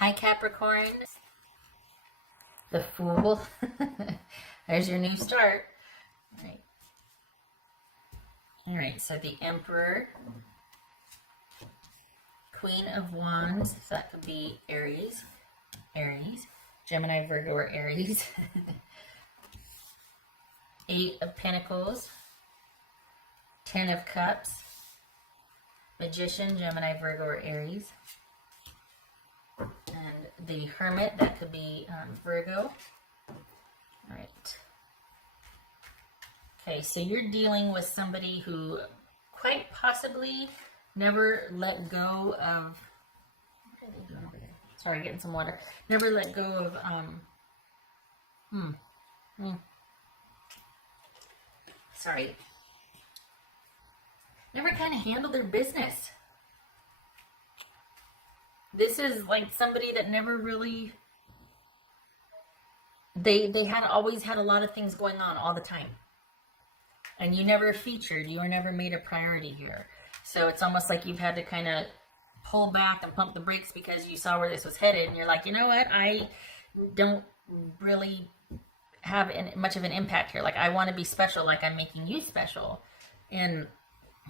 Hi, Capricorn. The Fool. There's your new start. All right. All right, so the Emperor, Queen of Wands, so that could be Aries, Gemini, Virgo, or Aries. Eight of Pentacles, 10 of Cups, Magician, Gemini, Virgo, or Aries. And the Hermit, that could be Virgo. All right. Okay, so you're dealing with somebody who quite possibly never let go of, what are they doing over there? Sorry, getting some water. Never let go of, sorry. Never kind of handled their business. This is like somebody that never really, they had always had a lot of things going on all the time. And you never featured, you were never made a priority here. So it's almost like you've had to kind of pull back and pump the brakes because you saw where this was headed. And you're like, you know what? I don't really have much of an impact here. Like, I want to be special, like I'm making you special. And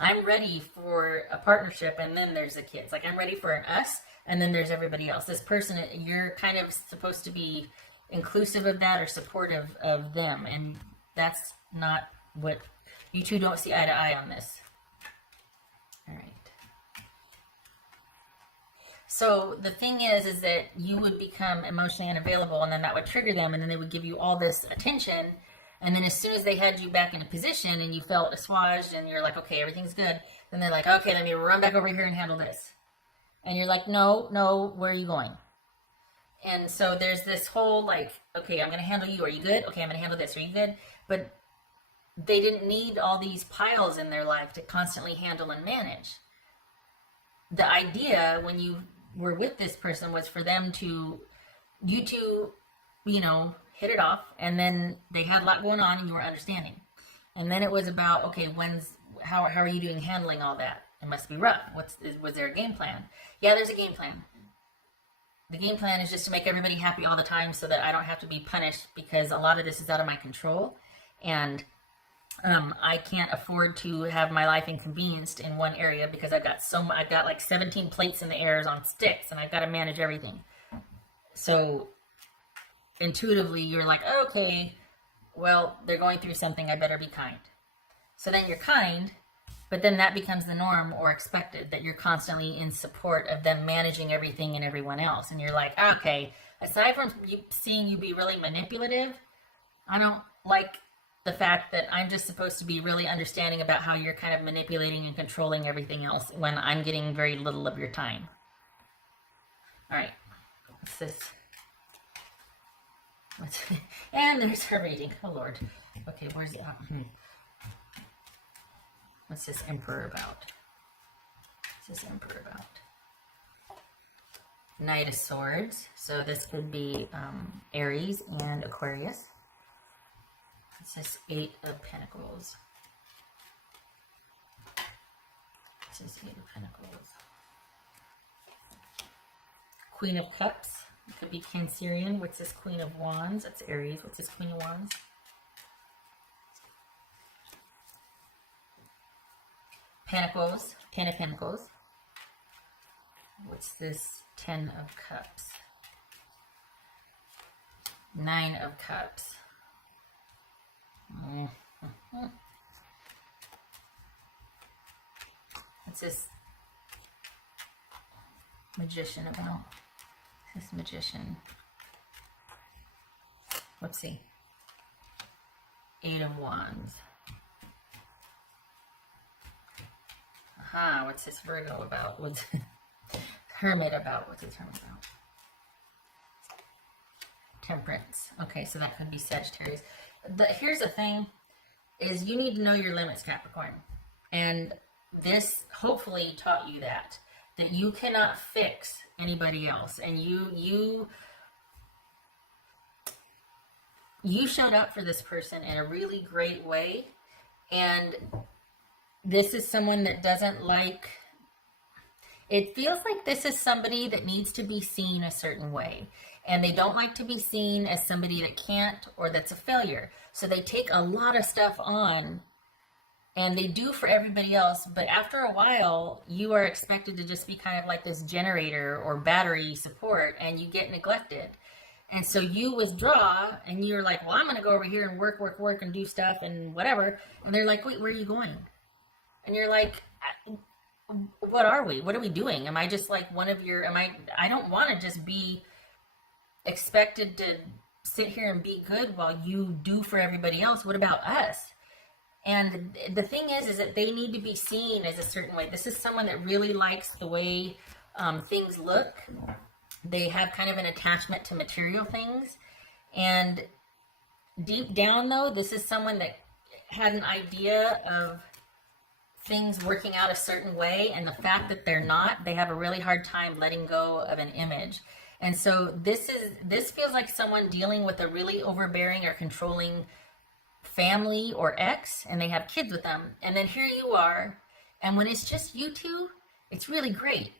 I'm ready for a partnership. And then there's the kids. Like, I'm ready for an us. And then there's everybody else. This person, you're kind of supposed to be inclusive of that or supportive of them. And that's not what, you two don't see eye to eye on this. All right. So the thing is that you would become emotionally unavailable, and then that would trigger them, and then they would give you all this attention. And then as soon as they had you back in a position and you felt assuaged and you're like, okay, everything's good, then they're like, okay, let me run back over here and handle this. And you're like, no, where are you going? And so there's this whole like, okay, I'm going to handle you. Are you good? Okay, I'm going to handle this. Are you good? But they didn't need all these piles in their life to constantly handle and manage. The idea when you were with this person was for them to, you two, hit it off, and then they had a lot going on and you were understanding. And then it was about, okay, how are you doing handling all that? It must be rough. Was there a game plan? Yeah, there's a game plan. The game plan is just to make everybody happy all the time so that I don't have to be punished, because a lot of this is out of my control. And I can't afford to have my life inconvenienced in one area because I've got like 17 plates in the air on sticks, and I've got to manage everything. So intuitively you're like, okay, well, they're going through something, I better be kind. So then you're kind, but then that becomes the norm or expected, that you're constantly in support of them managing everything and everyone else. And you're like, okay, aside from seeing you be really manipulative, I don't like the fact that I'm just supposed to be really understanding about how you're kind of manipulating and controlling everything else when I'm getting very little of your time. All right, what's this? And there's her reading. Oh, Lord. Okay, where's it? What's this Emperor about? What's this Emperor about? Knight of Swords. So this could be Aries and Aquarius. It says Eight of Pentacles. It says Eight of Pentacles. Queen of Cups. It could be Cancerian. What's this Queen of Wands? That's Aries. What's this Queen of Wands? Pentacles. Ten of Pentacles. What's this Ten of Cups? Nine of Cups. What's this Magician about? This Magician. Let's see. Eight of Wands. Aha, what's this Virgo about? What's Hermit about? What's this Hermit about? Temperance. Okay, so that could be Sagittarius. Here's the thing, is you need to know your limits, Capricorn. And this hopefully taught you that you cannot fix anybody else. And you showed up for this person in a really great way. And this is someone that doesn't like, it feels like this is somebody that needs to be seen a certain way. And they don't like to be seen as somebody that can't or that's a failure. So they take a lot of stuff on and they do for everybody else. But after a while, you are expected to just be kind of like this generator or battery support, and you get neglected. And so you withdraw and you're like, well, I'm going to go over here and work and do stuff and whatever. And they're like, wait, where are you going? And you're like, what are we? What are we doing? Am I just like one of your, I don't want to just be expected to sit here and be good while you do for everybody else. What about us? And the thing is that they need to be seen as a certain way. This is someone that really likes the way things look. They have kind of an attachment to material things. And deep down, though, this is someone that had an idea of things working out a certain way. And the fact that they're not, they have a really hard time letting go of an image. And so this feels like someone dealing with a really overbearing or controlling family or ex, and they have kids with them. And then here you are. And when it's just you two, it's really great.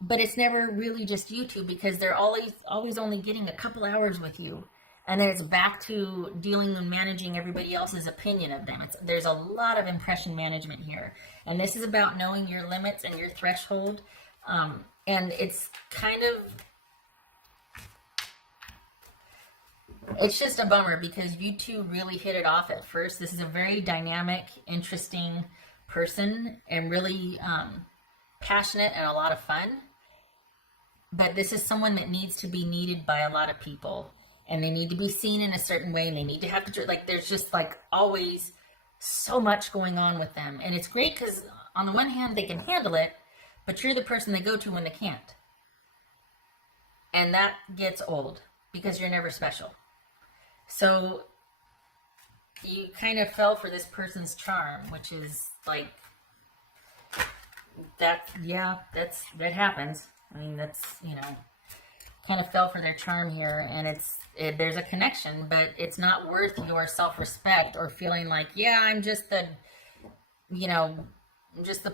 But it's never really just you two, because they're always only getting a couple hours with you. And then it's back to dealing and managing everybody else's opinion of them. There's a lot of impression management here. And this is about knowing your limits and your threshold. And it's kind of, it's just a bummer because you two really hit it off at first. This is a very dynamic, interesting person and really passionate and a lot of fun. But this is someone that needs to be needed by a lot of people. And they need to be seen in a certain way. And they need to have to, like, there's just like always so much going on with them. And it's great because on the one hand, they can handle it, but you're the person they go to when they can't. And that gets old because you're never special. So you kind of fell for this person's charm, which is like, that happens. I mean, that's, kind of fell for their charm here, and there's a connection, but it's not worth your self-respect or feeling like, yeah, I'm just the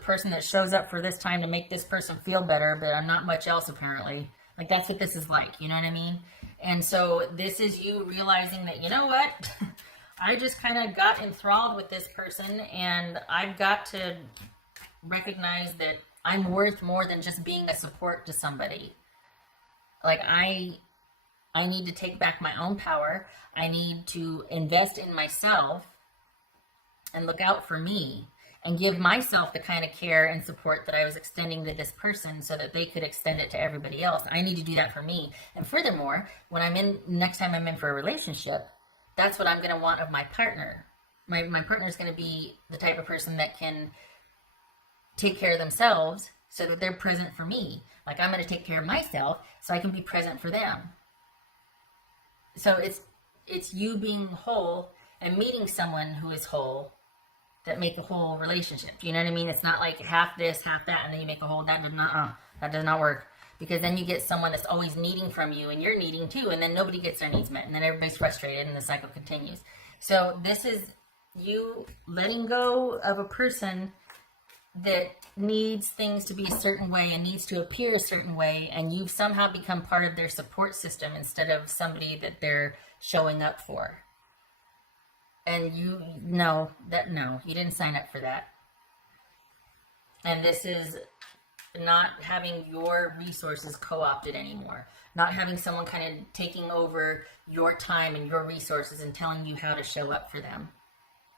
person that shows up for this time to make this person feel better, but I'm not much else apparently. Like, that's what this is like, you know what I mean? And so this is you realizing that, you know what? I just kind of got enthralled with this person, and I've got to recognize that I'm worth more than just being a support to somebody. Like, I need to take back my own power. I need to invest in myself and look out for me and give myself the kind of care and support that I was extending to this person so that they could extend it to everybody else. I need to do that for me. And furthermore, when next time I'm in for a relationship, that's what I'm going to want of my partner. My partner is going to be the type of person that can take care of themselves so that they're present for me. Like, I'm going to take care of myself so I can be present for them. So it's you being whole and meeting someone who is whole that make a whole relationship. You know what I mean? It's not like half this, half that, and then you make a whole. That does not work. Because then you get someone that's always needing from you, and you're needing too, and then nobody gets their needs met, and then everybody's frustrated, and the cycle continues. So this is you letting go of a person that needs things to be a certain way and needs to appear a certain way, and you've somehow become part of their support system instead of somebody that they're showing up for. And you didn't sign up for that. And this is not having your resources co-opted anymore. Not having someone kind of taking over your time and your resources and telling you how to show up for them.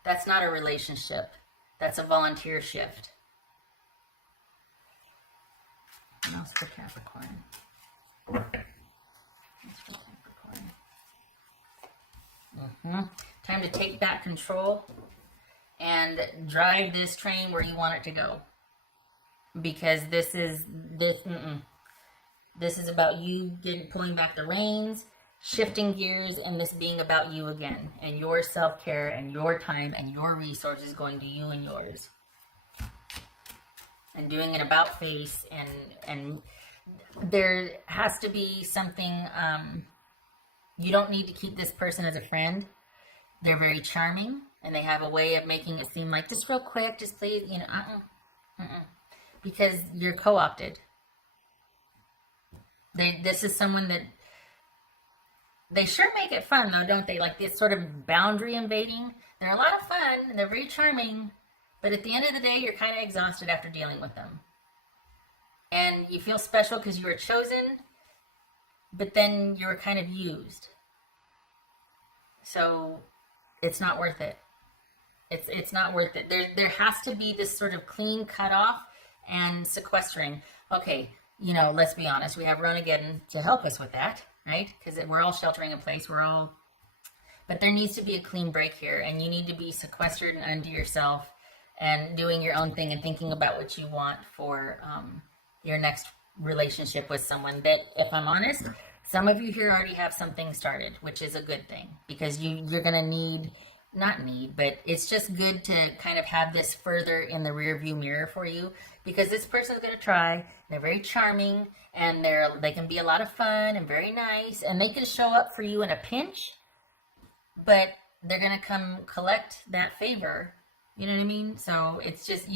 That's not a relationship. That's a volunteer shift. That's for Capricorn. Time to take back control and drive this train where you want it to go. Because this is about you pulling back the reins, shifting gears, and this being about you again, and your self-care and your time and your resources going to you and yours. And doing it about face, and there has to be something, you don't need to keep this person as a friend. They're very charming, and they have a way of making it seem like, just real quick, just please, because you're co-opted. This is someone that, they sure make it fun though, don't they? Like this sort of boundary invading. They're a lot of fun and they're very charming, but at the end of the day, you're kind of exhausted after dealing with them. And you feel special because you were chosen, but then you were kind of used. So it's not worth it. It's not worth it. There has to be this sort of clean cutoff and sequestering. Okay, you know, let's be honest. We have Ronageddon to help us with that, right? Because we're all sheltering in place. But there needs to be a clean break here, and you need to be sequestered and unto yourself and doing your own thing and thinking about what you want for your next relationship with someone that, if I'm honest, some of you here already have something started, which is a good thing, because you're going to but it's just good to kind of have this further in the rear view mirror for you, because this person's going to try. They're very charming, and they can be a lot of fun and very nice, and they can show up for you in a pinch, but they're going to come collect that favor. You know what I mean? So it's just,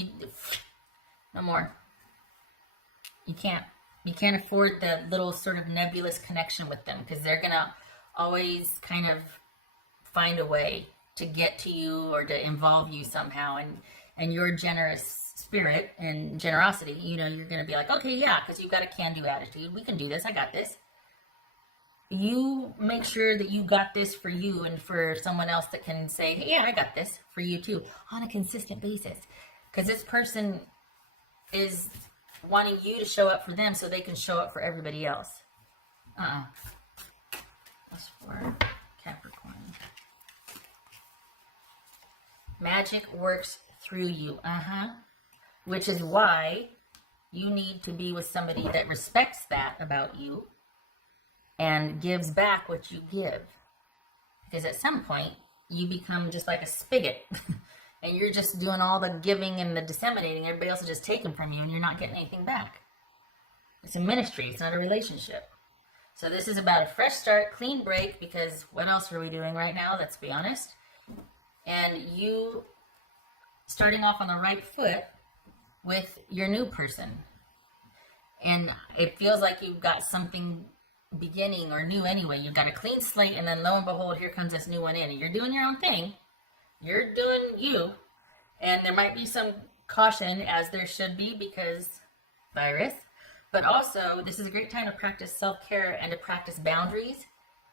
no more. You can't afford the little sort of nebulous connection with them, because they're going to always kind of find a way to get to you or to involve you somehow, and your generous spirit and generosity, you know, you're going to be like, okay, yeah, because you've got a can-do attitude. We can do this. I got this. You make sure that you got this for you and for someone else that can say, hey, yeah, I got this for you too, on a consistent basis, because this person is wanting you to show up for them so they can show up for everybody else. That's for Capricorn. Magic works through you. Which is why you need to be with somebody that respects that about you and gives back what you give. Because at some point, you become just like a spigot. And you're just doing all the giving and the disseminating. Everybody else is just taking from you and you're not getting anything back. It's a ministry. It's not a relationship. So this is about a fresh start, clean break, because what else are we doing right now? Let's be honest. And you starting off on the right foot with your new person. And it feels like you've got something beginning or new anyway. You've got a clean slate, and then lo and behold, here comes this new one in. And you're doing your own thing. You're doing you. And there might be some caution, as there should be, because virus. But also, this is a great time to practice self-care and to practice boundaries,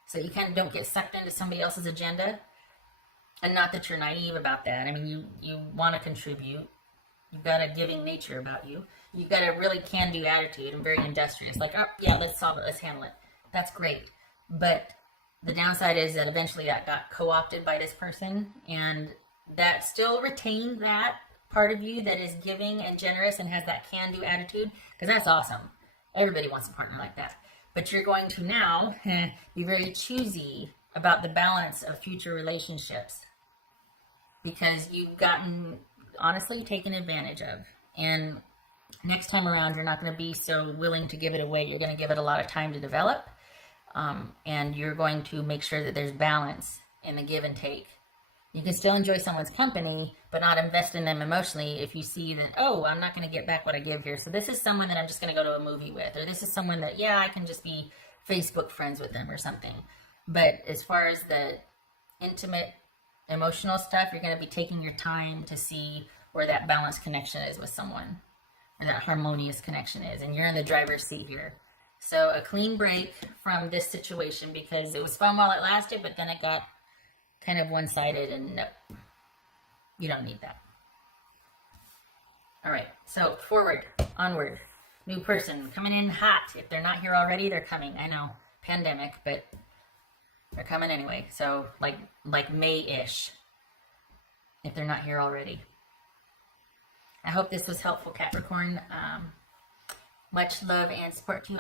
so you kind of don't get sucked into somebody else's agenda. And not that you're naive about that. I mean, you want to contribute. You've got a giving nature about you. You've got a really can-do attitude and very industrious. Like, oh, yeah, let's solve it. Let's handle it. That's great. But the downside is that eventually that got co-opted by this person. And that still retained that part of you that is giving and generous and has that can-do attitude. Because that's awesome. Everybody wants a partner like that. But you're going to now be very choosy about the balance of future relationships, because you've gotten, honestly, taken advantage of. And next time around, you're not going to be so willing to give it away. You're going to give it a lot of time to develop. And you're going to make sure that there's balance in the give and take. You can still enjoy someone's company, but not invest in them emotionally if you see that, oh, I'm not going to get back what I give here. So this is someone that I'm just going to go to a movie with. Or this is someone that, yeah, I can just be Facebook friends with them or something. But as far as the intimate, emotional stuff, you're going to be taking your time to see where that balanced connection is with someone, or that harmonious connection is, and you're in the driver's seat here. So a clean break from this situation, because it was fun while it lasted, but then it got kind of one-sided, and no, you don't need that. All right, so forward, onward, new person coming in hot. If they're not here already, they're coming. I know, pandemic, but they're coming anyway. So like May-ish, if they're not here already. I hope this was helpful, Capricorn. Much love and support to you.